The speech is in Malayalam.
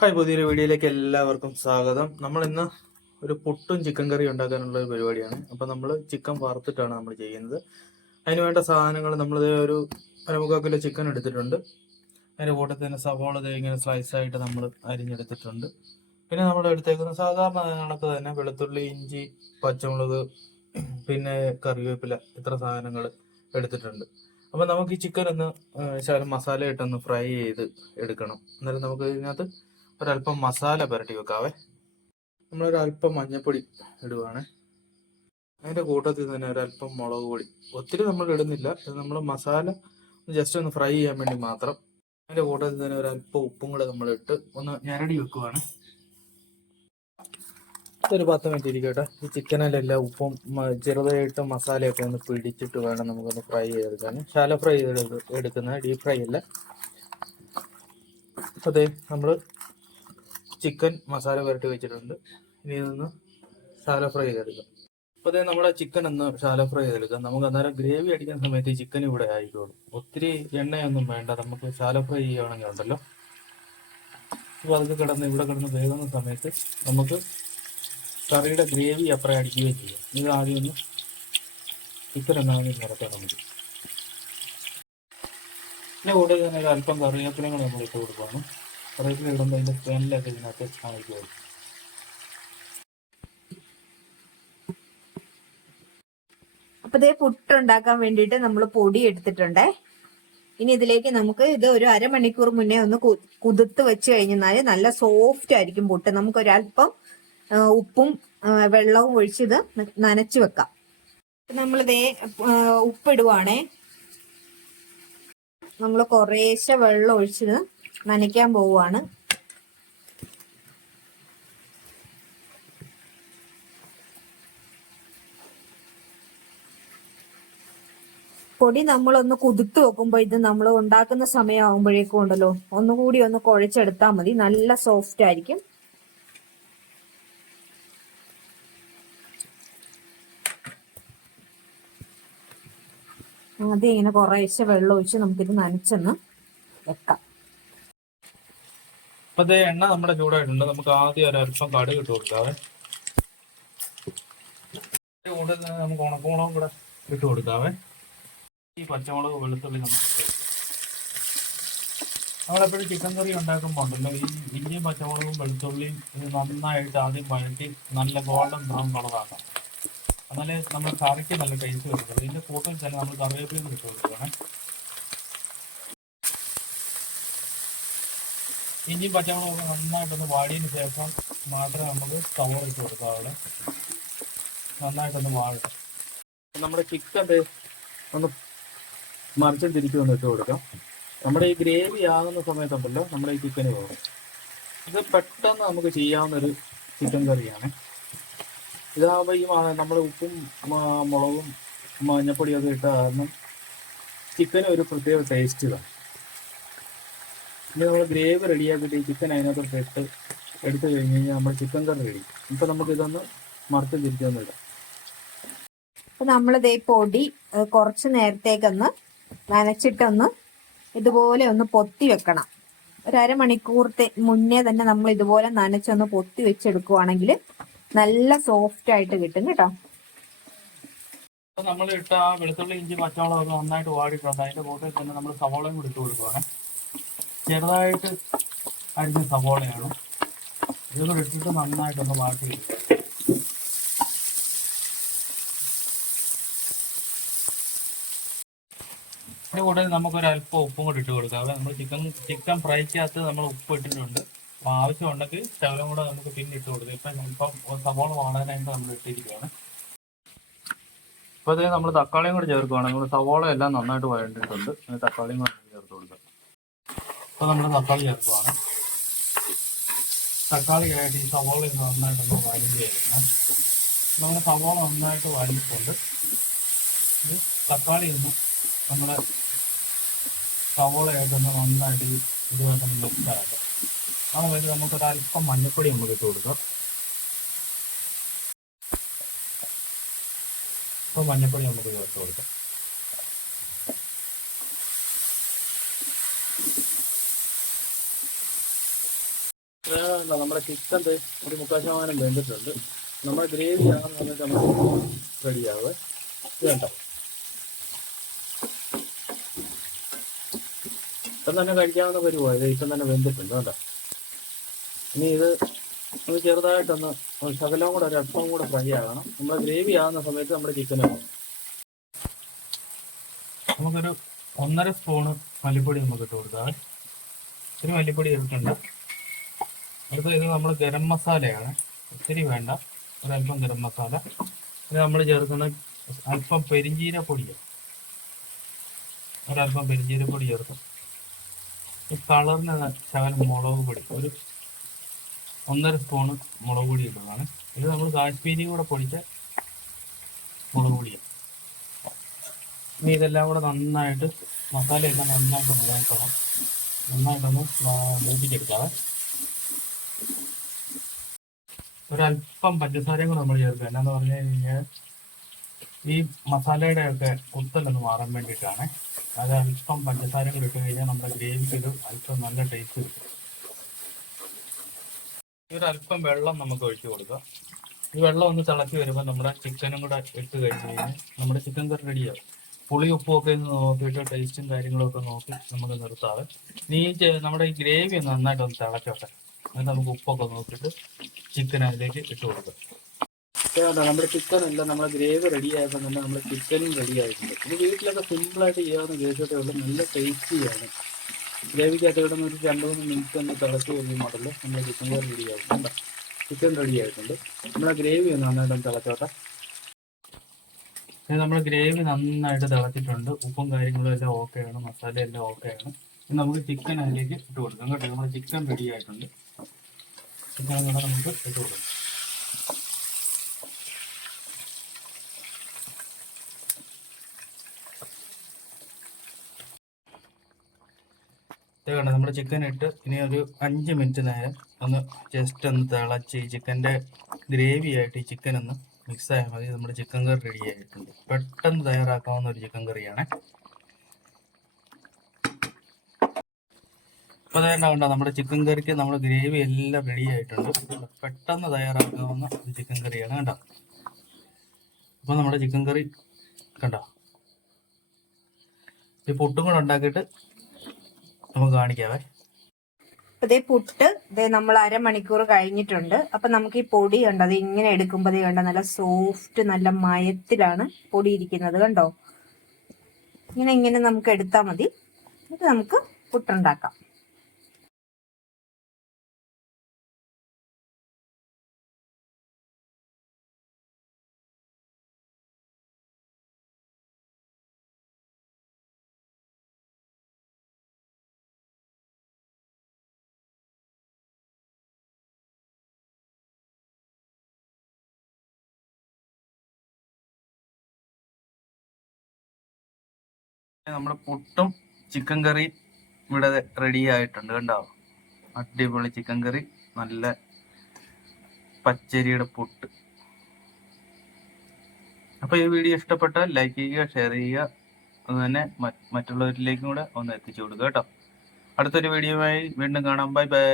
ഹായ് പുതിയൊരു വീഡിയോയിലേക്ക് എല്ലാവർക്കും സ്വാഗതം. നമ്മൾ ഇന്ന് ഒരു പുട്ടും ചിക്കൻ കറി ഉണ്ടാക്കാനുള്ള ഒരു പരിപാടിയാണ്. അപ്പം നമ്മൾ ചിക്കൻ വറുത്തിട്ടാണ് നമ്മൾ ചെയ്യുന്നത്. അതിന് വേണ്ട സാധനങ്ങൾ നമ്മൾ ഒരു അരമുക്കാൽ കിലോ ചിക്കൻ എടുത്തിട്ടുണ്ട്. അതിന്റെ കൂട്ടത്തിൽ തന്നെ സവോള ഇങ്ങനെ സ്ലൈസ് ആയിട്ട് നമ്മൾ അരിഞ്ഞെടുത്തിട്ടുണ്ട്. പിന്നെ നമ്മൾ എടുത്തേക്കുന്ന സാധാരണ കണക്ക് തന്നെ വെളുത്തുള്ളി ഇഞ്ചി പച്ചമുളക് പിന്നെ കറിവേപ്പില ഇത്ര സാധനങ്ങൾ എടുത്തിട്ടുണ്ട്. അപ്പം നമുക്ക് ഈ ചിക്കൻ ഒന്ന് ശകലം മസാല ഇട്ടൊന്ന് ഫ്രൈ ചെയ്ത് എടുക്കണം. എന്നാലും നമുക്ക് ഇതിനകത്ത് ഒരല്പം മസാല പുരട്ടി വെക്കാവേ. നമ്മളൊരല്പം മഞ്ഞപ്പൊടി ഇടുവാണ്. അതിന്റെ കൂട്ടത്തിൽ തന്നെ ഒരല്പം മുളക് പൊടി. ഒത്തിരി നമ്മൾ ഇടുന്നില്ല. ഇത് നമ്മൾ മസാല ജസ്റ്റ് ഒന്ന് ഫ്രൈ ചെയ്യാൻ വേണ്ടി മാത്രം. അതിന്റെ കൂട്ടത്തിൽ തന്നെ ഒരല്പം ഉപ്പും കൂടെ നമ്മൾ ഇട്ട് ഒന്ന് ഞരടി വെക്കുവാണ്. ഒരു പത്ത് മിനിറ്റ് ഇരിക്കട്ടെ. ഈ ചിക്കനിലെല്ലാം ഉപ്പും ചെറുതായിട്ട് മസാലയൊക്കെ ഒന്ന് പിടിച്ചിട്ട് വേണം നമുക്കൊന്ന് ഫ്രൈ ചെയ്തെടുക്കാൻ. ശാല ഫ്രൈ ചെയ്ത് എടുക്കുന്നത് ഡീപ് ഫ്രൈ അല്ല? അതെ നമ്മൾ ചിക്കൻ മസാല പുരട്ടി വെച്ചിട്ടുണ്ട്. ഇനി ഇതൊന്ന് സാല ഫ്രൈ ചെയ്തെടുക്കാം. അപ്പോൾ അതേ നമ്മുടെ ചിക്കൻ ഒന്ന് ശാല ഫ്രൈ ചെയ്തെടുക്കാം. നമുക്ക് അന്നേരം ഗ്രേവി അടിക്കുന്ന സമയത്ത് ചിക്കൻ ഇവിടെ ആയിക്കോളും ഒത്തിരി എണ്ണയൊന്നും വേണ്ട. നമുക്ക് ശാല ഫ്രൈ ചെയ്യുകയാണെങ്കിൽ ഉണ്ടല്ലോ. അപ്പോൾ അതൊക്കെ കിടന്ന് ഇവിടെ കിടന്ന് വേകുന്ന സമയത്ത് നമുക്ക് കറിയുടെ ഗ്രേവി അപ്പുറം അടിക്കുകയും ചെയ്യാം. ഇത് ആദ്യം ഒന്ന് ചിക്കൻ എന്നാണെങ്കിൽ നിറക്കാൻ നമുക്ക് പിന്നെ കൂടെ തന്നെ ഒരു അല്പം കറിവേപ്പിലയും കൂടെ നമ്മൾ ഇട്ട് കൊടുക്കണം. കറിവേപ്പില ഇടുമ്പോൾ അതിന്റെ സ്മെല്ലൊക്കെ ഇതിനകത്ത് ആയിക്കോളും അപ്പൊ ഇതേ പുട്ട് ഉണ്ടാക്കാൻ വേണ്ടിയിട്ട് നമ്മൾ പൊടി എടുത്തിട്ടുണ്ടേ. ഇനി ഇതിലേക്ക് നമുക്ക് ഇത് ഒരു അരമണിക്കൂർ മുന്നേ ഒന്ന് കുതിർത്ത് വെച്ച് കഴിഞ്ഞാൽ നല്ല സോഫ്റ്റ് ആയിരിക്കും പുട്ട്. നമുക്ക് ഒരല്പം ഉപ്പും വെള്ളവും ഒഴിച്ചിത് നനച്ചു വെക്കാം. നമ്മളിതേ ഉപ്പിടുവാണേ നമ്മൾ കുറേശ്ശെ വെള്ളം ഒഴിച്ചത് നനയ്ക്കാൻ പോവുകയാണ് പൊടി നമ്മളൊന്ന് കുതിർത്ത് വെക്കുമ്പോൾ ഇത് നമ്മൾ ഉണ്ടാക്കുന്ന സമയമാകുമ്പോഴേക്കും ഉണ്ടല്ലോ ഒന്നുകൂടി ഒന്ന് കുഴച്ചെടുത്താൽ മതി. നല്ല സോഫ്റ്റ് ആയിരിക്കും. ആദ്യം ഇങ്ങനെ കുറേശ്ശെ വെള്ളം ഒഴിച്ച് നമുക്കിത് നനച്ചെന്ന് വെക്കാം. അപ്പൊ ഇത് എണ്ണ നമ്മുടെ ചൂടായിട്ടുണ്ട്. നമുക്ക് ആദ്യം ഒരൽപ്പം കടുക് ഇട്ട് കൊടുക്കാവേ. നമുക്ക് ഉണക്കമുളകും കൂടെ ഇട്ട് കൊടുക്കാവേ. ഈ പച്ചമുളക് വെളുത്തുള്ളി നമുക്ക്. നമ്മളെപ്പോഴും ചിക്കൻ കറി ഉണ്ടാക്കുമ്പോൾ ഉണ്ടല്ലോ ഈ ഇഞ്ചിയും പച്ചമുളകും വെളുത്തുള്ളിയും ഇത് നന്നായിട്ട് ആദ്യം വഴറ്റി നല്ല ഗോൾഡൻ ബ്രൗൺ കളറാക്കാം എന്നാലേ നമ്മൾ കറിക്ക് നല്ല ടേസ്റ്റ് വരുന്നത് ഇതിന്റെ കൂട്ടത്തിൽ തന്നെ നമ്മൾ കറിവേപ്പിലും ഇട്ട് കൊടുക്കണം ഇഞ്ചിയും പച്ചമുളകൊക്കെ നന്നായിട്ടൊന്ന് വാടിയതിന് ശേഷം മാത്രം നമുക്ക് കവർ ഇട്ട് കൊടുക്കാം അവിടെ. നന്നായിട്ടൊന്ന് വാഴട്ടെ നമ്മുടെ ചിക്കൻ ഒന്ന് മറിച്ചും തിരിച്ചും ഒന്ന് ഇട്ട് കൊടുക്കാം. നമ്മുടെ ഈ ഗ്രേവി ആകുന്ന സമയത്തുണ്ടല്ലോ നമ്മുടെ ഈ ചിക്കന് പോകും. ഇത് പെട്ടെന്ന് നമുക്ക് ചെയ്യാവുന്ന ഒരു ചിക്കൻ കറിയാണ്. ഇതാകുമ്പോൾ ഈ നമ്മുടെ ഉപ്പും മുളകും മഞ്ഞപ്പൊടിയൊക്കെ ഇട്ട കാരണം ചിക്കന് ഒരു പ്രത്യേക ടേസ്റ്റ് ഇതാണ്. ഇനി നമ്മൾ ഗ്രേവി റെഡിയാക്കിയിട്ട് ഈ ചിക്കൻ അതിനകത്തോട്ട് ഇട്ട് എടുത്തു കഴിഞ്ഞ് കഴിഞ്ഞാൽ നമ്മൾ ചിക്കൻ കറി റെഡി ഇപ്പം നമുക്ക് ഇതൊന്ന് മറുത്ത് തിരിച്ചൊന്ന് ഇടാം അപ്പൊ നമ്മളിതേ പൊടി കുറച്ച് നേരത്തേക്കൊന്ന് നനച്ചിട്ടൊന്ന് ഇതുപോലെ ഒന്ന് പൊത്തി വെക്കണം. ഒരു അരമണിക്കൂറത്തെ മുന്നേ തന്നെ നമ്മൾ ഇതുപോലെ നനച്ചൊന്ന് പൊത്തി വെച്ചെടുക്കുവാണെങ്കിൽ നല്ല സോഫ്റ്റ് ആയിട്ട് കിട്ടും കേട്ടോ. അപ്പം നമ്മൾ ഇട്ട ആ വെളുത്തുള്ളി ഇഞ്ചി പച്ചമുളകൊക്കെ നന്നായിട്ട് വാടിയിട്ടുണ്ട്. അതിന്റെ കൂട്ടത്തിൽ തന്നെ നമ്മൾ സവോളയും കൊടുത്തു ഇട്ട് കൊടുക്കുവാണ്. ചെറുതായിട്ട് അരിഞ്ഞ സവോളയാണ് ഇതൊന്നും ഇട്ടിട്ട് നന്നായിട്ടൊന്ന് വാട്ടി അതിന്റെ കൂടെ നമുക്കൊരു അല്പം ഉപ്പും കൂടി ഇട്ട് കൊടുക്കാം. നമ്മൾ ചിക്കൻ ചിക്കൻ ഫ്രൈക്കകത്ത് നമ്മൾ ഉപ്പ് ഇട്ടിട്ടുണ്ട്. അപ്പോൾ ആവശ്യമുണ്ടെങ്കിൽ ശകലം കൂടെ നമുക്ക് പിന്നെ ഇട്ട് കൊടുക്കാം. ഇപ്പം ഇപ്പം സവോള വാടാനായിട്ട് നമ്മൾ ഇട്ടിരിക്കുകയാണ്. അപ്പോൾ അതിന് നമ്മൾ തക്കാളിയും കൂടി ചേർക്കുകയാണ് നമ്മൾ സവോള എല്ലാം നന്നായിട്ട് വഴണ്ടിട്ടുണ്ട് തക്കാളിയും കൂടി അപ്പോൾ നമ്മൾ തക്കാളി ചേർക്കുവാണ്. തക്കാളി ആയിട്ട് ഈ സവോള ഇത് നന്നായിട്ടൊന്ന് വലിഞ്ഞ് ചെയ്യുന്നത് നമ്മൾ സവോള നന്നായിട്ട് വലിഞ്ഞിട്ടുണ്ട് തക്കാളി ഒന്ന് നമ്മുടെ സവോളയായിട്ടൊന്ന് നന്നായിട്ട് ഈ ഇതുമായിട്ടൊന്ന് മിക്സ് അത് സമയത്ത് നമുക്കൊരു അല്പം മഞ്ഞപ്പൊടി നമുക്ക് ഇട്ട് കൊടുക്കാം. അപ്പോൾ മഞ്ഞപ്പൊടി നമുക്ക് ചേർത്ത് കൊടുക്കാം. നമ്മുടെ ചിക്കൻ ഒരു മുക്കാൽ ശതമാനം വെന്തിട്ടുണ്ട്. നമ്മുടെ ഗ്രേവി ആണെന്ന് പറഞ്ഞിട്ട് നമ്മൾ റെഡിയാവുക വേണ്ട ഇപ്പം തന്നെ കഴിക്കാവുന്ന പരിപാടി ഇപ്പം തന്നെ വെന്തിട്ടുണ്ട് കേട്ടോ ഇനി ഇത് ഒന്ന് ചെറുതായിട്ടൊന്ന് ശകലവും കൂടെ ഒരു അല്പം കൂടെ ഫ്രൈ ആകണം. നമ്മൾ ഗ്രേവി ആകുന്ന സമയത്ത് നമ്മുടെ ചിക്കൻ നമുക്കൊരു ഒന്നര സ്പൂണ് മല്ലിപ്പൊടി നമുക്ക് ഇട്ട് കൊടുക്കാം. ഇത്തിരി മല്ലിപ്പൊടി ഇട്ടിട്ടുണ്ട് അടുത്ത ഇത് നമ്മൾ ഗരം മസാലയാണ്. ഒത്തിരി വേണ്ട. ഒരല്പം ഗരം മസാല. ഇത് നമ്മൾ ചേർക്കുന്ന അല്പം പെരിഞ്ചീര ഒരല്പം പെരിഞ്ചീര പൊടി ചേർക്കും. ഈ കളറിന് ശകലം മുളക് പൊടി. ഒരു ഒന്നര സ്പൂണ് മുളക് പൊടി ഇടുന്നതാണ്. ഇത് നമ്മൾ കാശ്മീരി കൂടെ പൊടിച്ച മുളക് പൊടിയാണ്. ഇനി ഇതെല്ലാം കൂടെ നന്നായിട്ട് മസാലയൊക്കെ നന്നായിട്ട് നന്നായിട്ടൊന്ന് മൂപ്പിച്ചെടുക്കാതെ ഒരല്പം പഞ്ചസാരയും കൂടെ നമ്മൾ ചേർക്കുക. എന്നാന്ന് പറഞ്ഞു കഴിഞ്ഞാൽ ഈ മസാലയുടെ ഒക്കെ കുത്തലൊന്ന് മാറാൻ വേണ്ടിയിട്ടാണ്. അത് അല്പം പഞ്ചസാരയും കൂടെ ഇട്ട് കഴിഞ്ഞാൽ നമ്മുടെ ഗ്രേവിക്ക് ഒരു അല്പം നല്ല ടേസ്റ്റ് കിട്ടും. ഈ ഒരു അല്പം വെള്ളം നമുക്ക് ഒഴിച്ചു കൊടുക്കാം ഈ വെള്ളം ഒന്ന് തിളക്കി വരുമ്പോൾ നമ്മുടെ ചിക്കനും കൂടെ ഇട്ട് കഴിഞ്ഞ് കഴിഞ്ഞാൽ നമ്മുടെ ചിക്കൻ കറി റെഡിയാവും പുളി ഉപ്പും ഒക്കെ ഒന്ന് നോക്കിയിട്ട് ടേസ്റ്റും കാര്യങ്ങളൊക്കെ നോക്കി നമുക്ക് നിർത്താറ് നീ നമ്മുടെ ഈ ഗ്രേവി ഒന്ന് നന്നായിട്ട് ഒന്ന് എന്നിട്ട് നമുക്ക് ഉപ്പൊക്കെ നോക്കിയിട്ട് ചിക്കൻ അതിലേക്ക് ഇട്ട് കൊടുക്കാം. നമ്മുടെ ചിക്കൻ എല്ലാം നമ്മുടെ ഗ്രേവി റെഡി ആയപ്പോൾ തന്നെ നമ്മുടെ ചിക്കനും റെഡി ആയിട്ടുണ്ട്. ഇത് വീട്ടിലൊക്കെ സിമ്പിളായിട്ട് ചെയ്യാവുന്ന ഗ്രേവിയുടെ ഉള്ള. നല്ല ടേസ്റ്റിയാണ് ഗ്രേവിക്കകത്ത് കിടന്ന് ഒരു രണ്ട് മൂന്ന് മിനിറ്റ് ഒന്ന് തിളച്ച് മാത്രമല്ല നമ്മുടെ ചിക്കൻ കറി റെഡി ആയിട്ടുണ്ട് ചിക്കൻ റെഡി ആയിട്ടുണ്ട്. നമ്മുടെ ഗ്രേവി ഒന്ന് നന്നായിട്ട് തിളച്ചോട്ടെ. നമ്മുടെ ഗ്രേവി നന്നായിട്ട് തിളച്ചിട്ടുണ്ട്. ഉപ്പും കാര്യങ്ങളും എല്ലാം ഓക്കെയാണ് മസാല എല്ലാം ഓക്കെയാണ് ഇനി നമുക്ക് ചിക്കൻ അതിലേക്ക് ഇട്ട് കൊടുക്കാം. കേട്ടോ നമ്മുടെ ചിക്കൻ റെഡി ആയിട്ടുണ്ട്. ചിക്കൻ കൂടെ നമുക്ക് നമ്മുടെ ചിക്കൻ ഇട്ട് ഇനി ഒരു അഞ്ച് മിനിറ്റ് നേരം ഒന്ന് ജസ്റ്റ് ഒന്ന് തിളച്ച് ഈ ചിക്കന്റെ ഗ്രേവി ആയിട്ട് ഈ ചിക്കൻ ഒന്ന് മിക്സ് ആയാൽ മതി. നമ്മുടെ ചിക്കൻ കറി റെഡി ആയിട്ടുണ്ട്. പെട്ടെന്ന് തയ്യാറാക്കാവുന്ന ഒരു ചിക്കൻ കറിയാണ് അപ്പോൾ അതേണ്ട വേണ്ട നമ്മുടെ ചിക്കൻ കറിക്ക് നമ്മുടെ ഗ്രേവി എല്ലാം റെഡി ആയിട്ടുണ്ട്. പെട്ടെന്ന് തയ്യാറാക്കാവുന്ന ചിക്കൻ കറിയാണ് കണ്ട. അപ്പോൾ നമ്മുടെ ചിക്കൻ കറി കണ്ട. ഈ പുട്ടും കൂടെ ഉണ്ടാക്കിയിട്ട് നമുക്ക് കാണിക്കാവേ. ഇതേ പുട്ട് ഇതേ നമ്മൾ അരമണിക്കൂർ കഴിഞ്ഞിട്ടുണ്ട്. അപ്പൊ നമുക്ക് ഈ പൊടി കണ്ടോ അത് ഇങ്ങനെ എടുക്കുമ്പോൾ കണ്ട നല്ല സോഫ്റ്റ് നല്ല മയത്തിലാണ് പൊടി ഇരിക്കുന്നത് കണ്ടോ. ഇങ്ങനെ ഇങ്ങനെ നമുക്ക് എടുത്താൽ മതി. എന്നിട്ട് നമുക്ക് പുട്ടുണ്ടാക്കാം. നമ്മുടെ പുട്ടും ചിക്കൻ കറി ഇവിടെ റെഡി ആയിട്ടുണ്ട് കണ്ടോ? അടിപൊളി ചിക്കൻ കറി നല്ല പച്ചരിയുടെ പുട്ട്. അപ്പൊ ഈ വീഡിയോ ഇഷ്ടപ്പെട്ടാൽ ലൈക്ക് ചെയ്യുക ഷെയർ ചെയ്യുക. അതുതന്നെ മറ്റുള്ളവരിലേക്കും കൂടെ ഒന്ന് എത്തിച്ചു കൊടുക്കുക കേട്ടോ. അടുത്തൊരു വീഡിയോയുമായി വീണ്ടും കാണാം. Bye bye